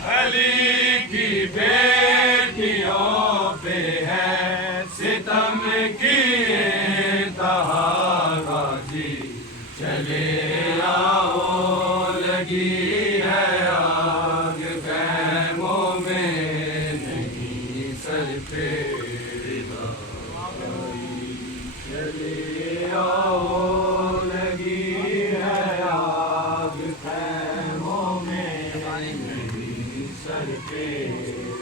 अली की बेटियों पे है सितम की इंतहा, गाजी चले आओ लगी है आग खैमों में, नहीं सर पे रिदा, चले आओ लगी है आग खैमों में, नहीं सर पे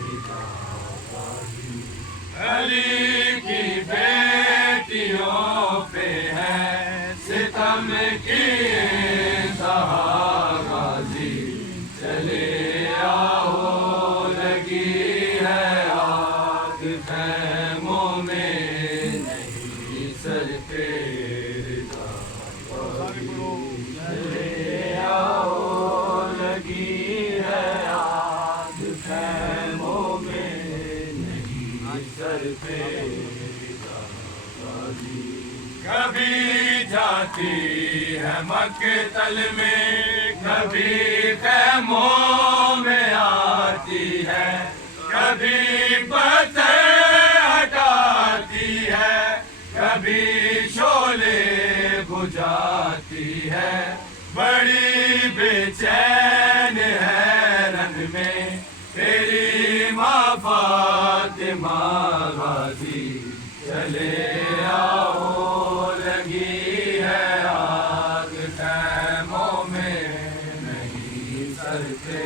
रिदा। अली की बेटियों पे है सितम की इंतहा, गाजी चले आओ लगी है आग खैमों में, नहीं सर पे रिदा, चले आओ लगी है आग खैमों में, नहीं सर पे रिदा, गाजी। कभी जाती है मक्तल में, कभी खैमों में आती है, कभी पत्थर हटाती है, कभी शोले बुझाती है, बड़ी बेचैन है रन में तेरी माँ फातिमा, गाजी चले आओ लगी है आग खैमों में, नहीं सर पे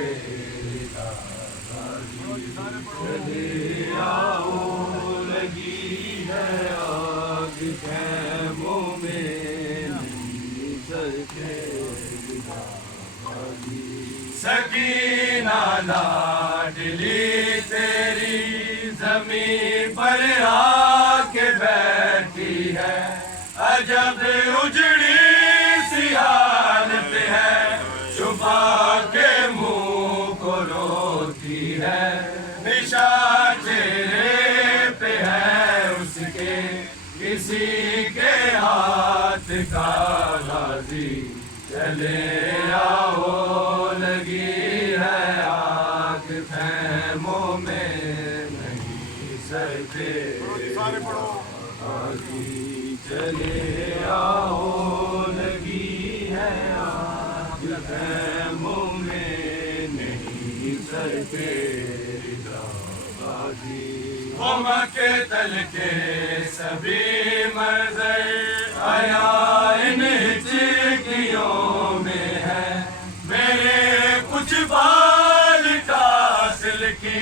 रिदा, चले आओ लगी है आग खैमों में, नहीं सर पे रिदा। सकीना लाडली तेरी जमीन पर आके बैठी है, अजब उजड़ी सी हालत है, छुपा के मुंह को रोती है, निशा चेहरे पे है उसके किसी के हाथ का, गाजी चले आओ लगी है आग खैमों में, नहीं सर पे गाजी चले आओ लगी है आग खैमों में, नहीं सर पे रिदा, गाजी। वो मक्तल के सभी मंजर आया इन चिकियों में है, मेरे कुछ बाल कासिल की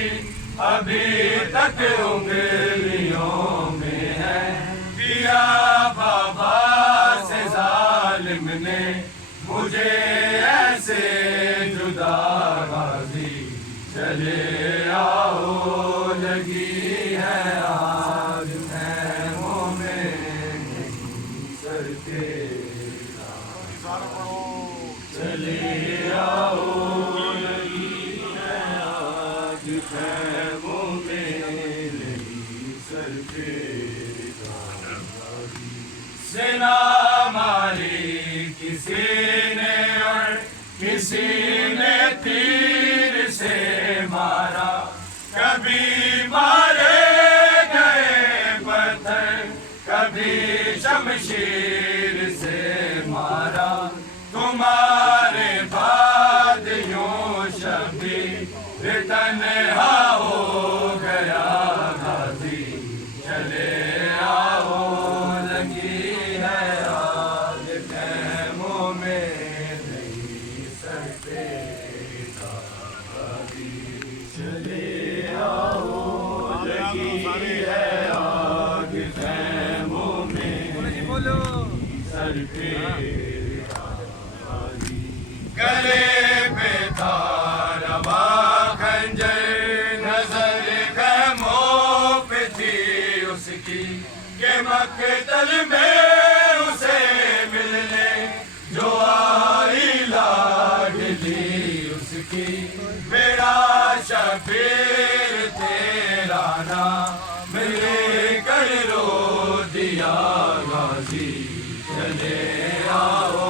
अभी तक उंगलियों में है, पिया बाबा से जालिम ने मुझे ऐसे जुदा, गाजी चले आओ लगी है आग खैमों में, नहीं सर पे रिदा, चले आओ लगी है आग खैमों में, नहीं सर पे रिदा, सेना मारी किसी ने और किसी ने तीर से मारा, कभी मारे गए पत्थर, कभी शमशीर से मारा, तुम्हारे बाद यूं शबीर तन्हा हो गया, गाजी चले आओ लगी है आग खैमों में, नहीं सर पे रिदा, गाजी चले आओ लगी है आग खैमों में, सर पे रिदा, गाजी। गले पे था रवा खंजर, नजर खैमों पे थी उसकी, के मक्तल में उसे मिलने जो आई लाडली उसकी, मेरा शबीर तेरा नाम मिले कर रो दिया, गाजी चले आओ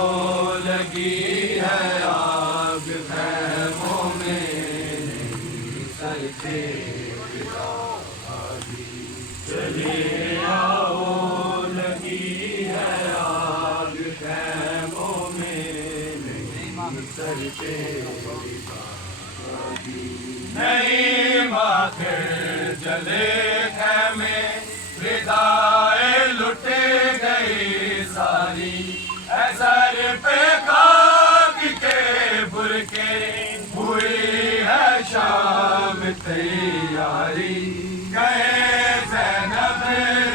लगी है आग खैमों में, करते चले आओ, लगी है आग खैमों में, नहीं करते नहीं माखिर जले खैमे, विदाए लुट गई सारी, सर पे खाक के बुरके, हुई है शाम तैयारी, गए ज़ैनब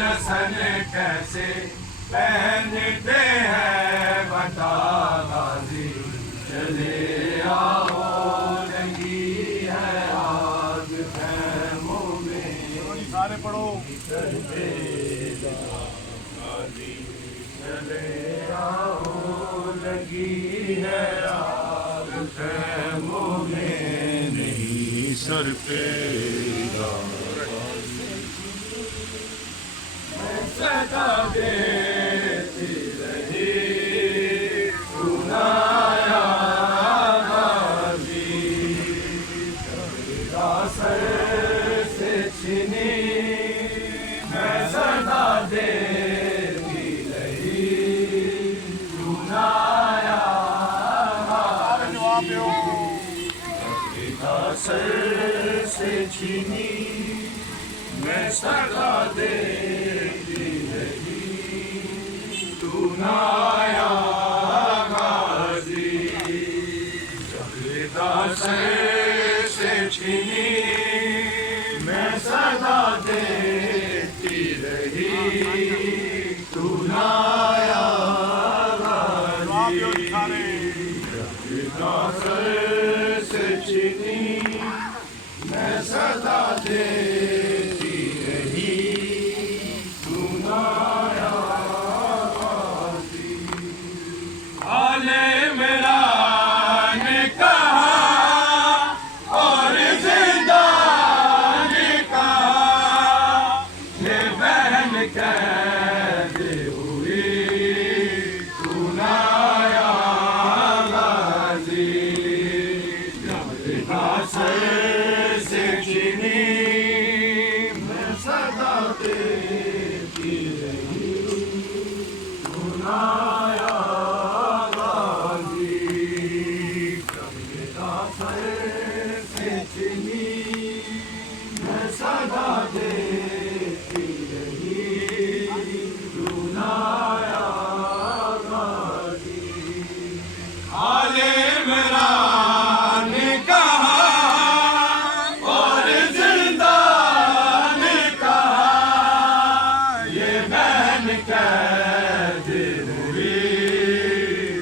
रसन कैसे पहनते हैं बता गाजी, चले आओ लगी है आग खैमों में, सारे पढ़ो करते चले आओ, लगी है आग खैमों में, नहीं सर पे सदा देती रही सुनाया गाजी, सर से छीनी मैं सदा देती रही सुनाया जवाब दो सर से छीनी मैं सदा देती रही सुनाया गाजी, सर से छीनी मैं सदा देती रही सुनाया गाजी, सर से छीनी मैं सदा देती रही सुनाया गाजी, आले मेरा ने कहा और जिंदा ने कहा, ये बहन कैद हुई सुनाया गाजी, सर से छीनी मैं सदा देती रही सुनाया गाजी, सर से छीनी मैं सदा देती रही सुनाया गाजी, आले मेरा ने कहा और जिंदा ने कहा, ये बहन कैद हुई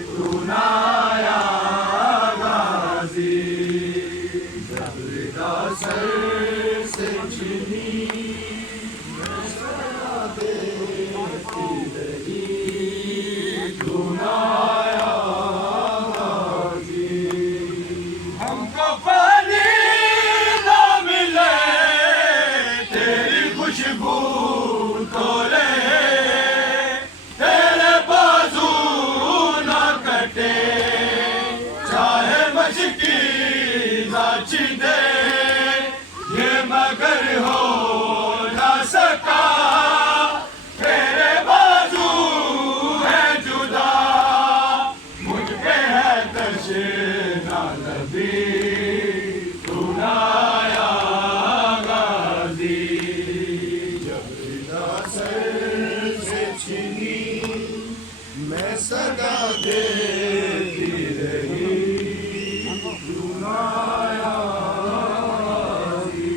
सुनाया गाजी, सर से छीनी मैं सदा देती रही सुनाया गाजी, हमको पानी ना मिले तेरी खुशबू तोले, तेरे बाजू ना कटे चाहे मशकी नाची दे, ये मगर हो ना सका तेरे बाजू है जुदा, मुझ पे है तशना नबी सुनाया गाजी, सर से छीनी मैं सदा देती रही सुनाया गाजी,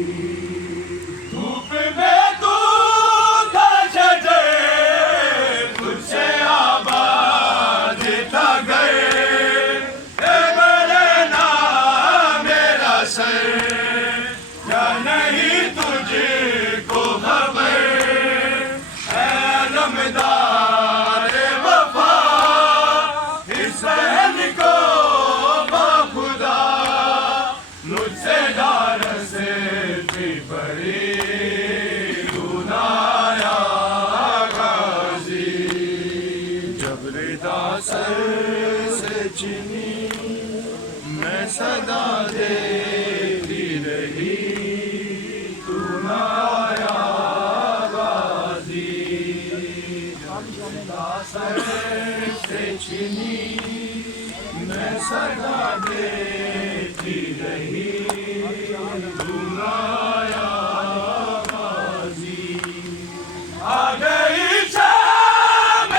धूप में तू था शजर, तुझसे आबाद था घर, मेरा सर या नहीं तुझको खबर, है रमदार वफा इस बहन को बाखुदा, मुझसे डार से भी बड़ी सुनाया गाजी, जब रिदा सर से छीनी मैं सदा देती रही सदा देती रही दुलाया गाजी आ गई शाम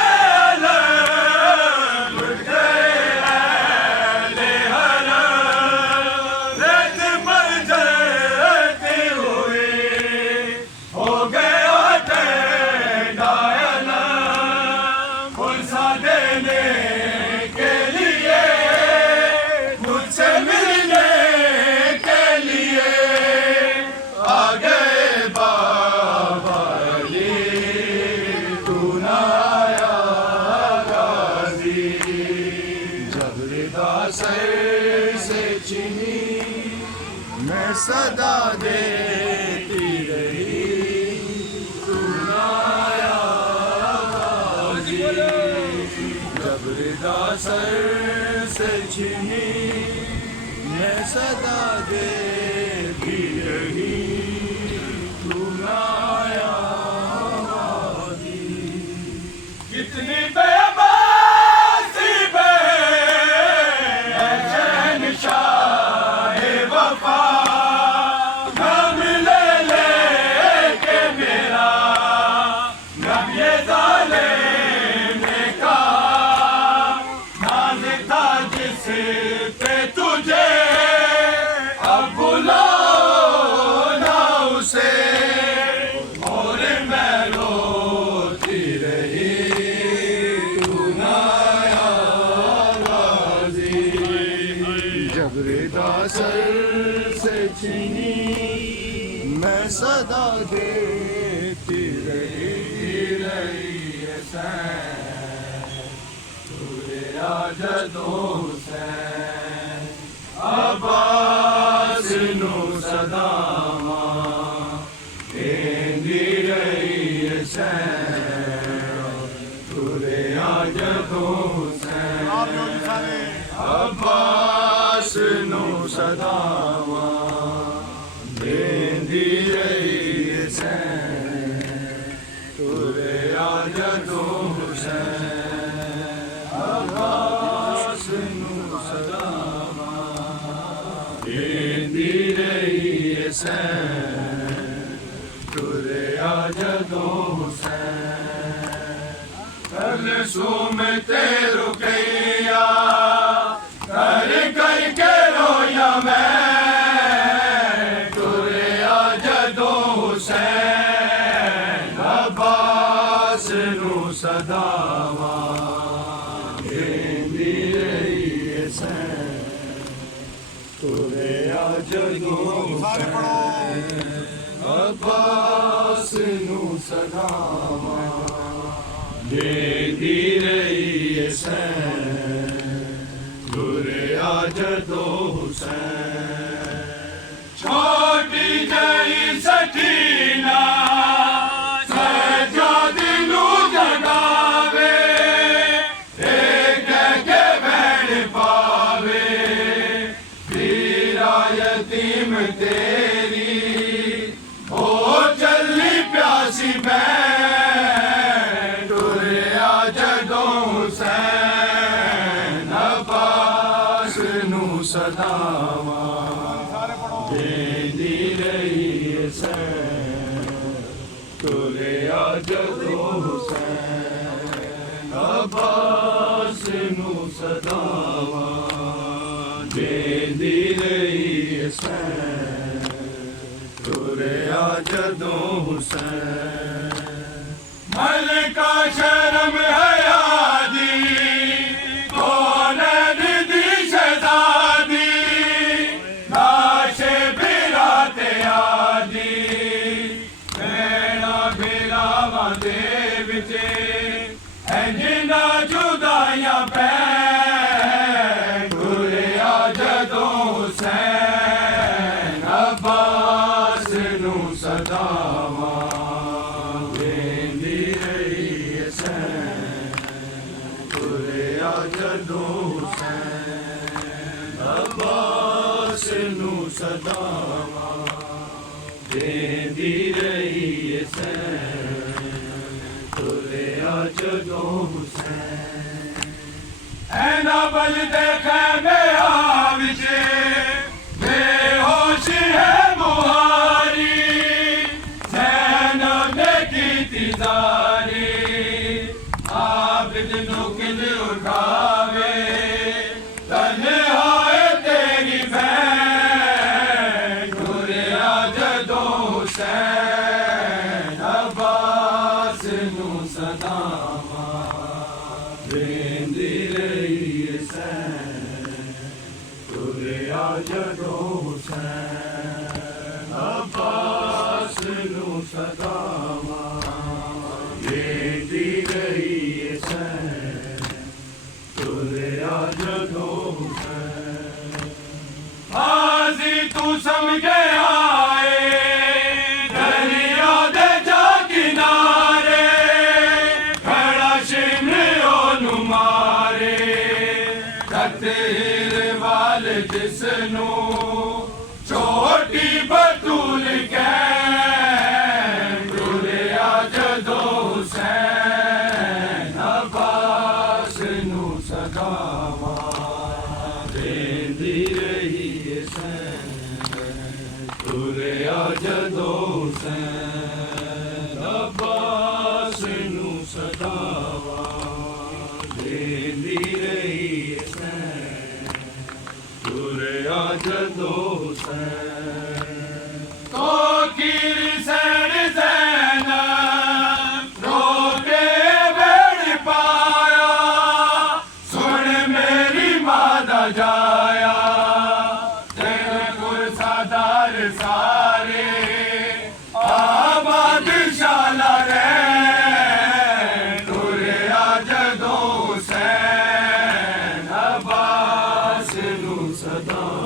अलम उठ गए अहले हरम रेत पर चलते हुए हो गए होते डायलम पुलसा देने के लिए मुझसे मिलने के लिए आ गए बाबा अली तू ना आया गाजी जब रिदा सर से चीनी मैं सदा देती रही तू ना आया गाजी जब रिदा सर से चीनी मैं सदा देती रही तू ना आया गाजी कितनी बेबसी पे है शहंशाह वफा नाम ले लेके मेरा नब ये जालिम ने कहा नाज था जिस पे तुझे अब बुलाओ ना उसे और मैं रोती रही तू ना आया गाजी जब रिदा सर से छीनी मैं सदा देती रही है सैन तुरे आजदों से अब्बास नू सदामा देंदी रही है सैन तुरे आजदों से अब्बास नू सदामा देंदी रही है सैन तुरे आजदों से अब्बास नू सदामा देंदी रही है सैन तुरे आजदों से तरसू में तेरू कैया कर करके रोया मैं तुरे आजदों हुसैन अब्बास नू सदावा देंदी रही है सैन तुरे आजदों हुसैन अब्बास नू सदावा देंदी रही है सैन तुरे आजदों हुसैन छोटी जई सठीना सजाद नू जगावे एक के बैठ पावे वीरा यतीम तेरी ओ चली प्यासी बैठ तुरे आजदों हुसैन अब्बास नू सदावा देंदी रही है सैन तुरे आजदों हुसैन अब्बास नू सदावा देंदी रही है सैन तुरे आजदों हुसैन मलका शर्म हयादी कौन दी शहजादी नाशे बिराते आदी नैना बिरावा दे विचे है जिना जुदाइयां पै तुरे आजदों हुसैन अब्बास नू सदावा देंदी रही है सैन तुरे आजदों हुसैन अब्बास नू सदावा देंदी रही है सैन तुरे आजदों हुसैन ਐਨਾ ਬਲ ਦੇਖੇ ਮੇਰਾ ਵਿਚੇ ਬੇਹੋਸ਼ ਹੈ ਮੁਹਾਰੀ ਸੈਨਾ ਨੇ ਕੀਤੀ ਜ਼ਾਰੀ ਆਬਦ ਨੂੰ ਕਿਲ ਉਠਾਵੇ ਤਨਹਾਏ ਤੇਰੀ ਭੈਣ ਗੁਰਿਆ ਜਦੋਂ ਸੈਨ ਅਬਾਸ ਨੂੰ ਸਦਾਵਾਂ ਦੇਂਦੀ ਰਹੀ ਸੈਨ ਗੁਰਿਆ ਜਦੋਂ ਸੈਨ ਅਬਾਸ ਨੂੰ ਸਦਾਵਾਂ ਦੇਂਦੀ ਰਹੀ ਸੈਨ ਗੁਰਿਆ ਜਦੋਂ ਸੈਨ ਹਾਜ਼ੀ ਤੂੰ ਸਮਝ ਆਏ ਦਰਿਆ ਦੇ ਜਾ ਕਿਨਾਰੇ ਖੜਾ ਸ਼ਿਮਰਿਓ ਨੂੰ ਮਾਰੇ ਤਤੀਰ ਵਾਲ ਜਿਸ ਨੂੰ ਛੋਟੀ ਬਤੂਲ ਕਹਿ ਗੁਰਿਆ ਜਦੋਂ ਸੈਨ ਅਬਾਸ ਨੂੰ ਸਦਾਵਾਂ ਦੇਂਦੀ ਰਹੀ ਸੈਨ ਗੁਰਿਆ ਜਦੋਂ ਸੈਨ ਅਬਾਸ ਨੂੰ ਸਦਾਵਾਂ ਦੇਂਦੀ ਰਹੀ ਸੈਨ ਗੁਰਿਆ ਜਦੋਂ ਸੈਨ ਕੋਕਿਰ ਸੈਨ ਸੈਨ ਰੋਕੇ ਬੇੜ ਪਾਇਆ ਸੁਣ ਮੇਰੀ ਮਾਂ ਦਾ ਜਾਇਆ ਤੇਰੇ ਗੁਰਸਾਦਾਰ ਸਾਰੇ ਆਬਾਦ ਸ਼ਾਲਾ ਰਹਿ ਤੁਰਿਆ ਜਦੋਂ ਸੈਨ ਅਬਾਸ ਨੂੰ ਸਦਾ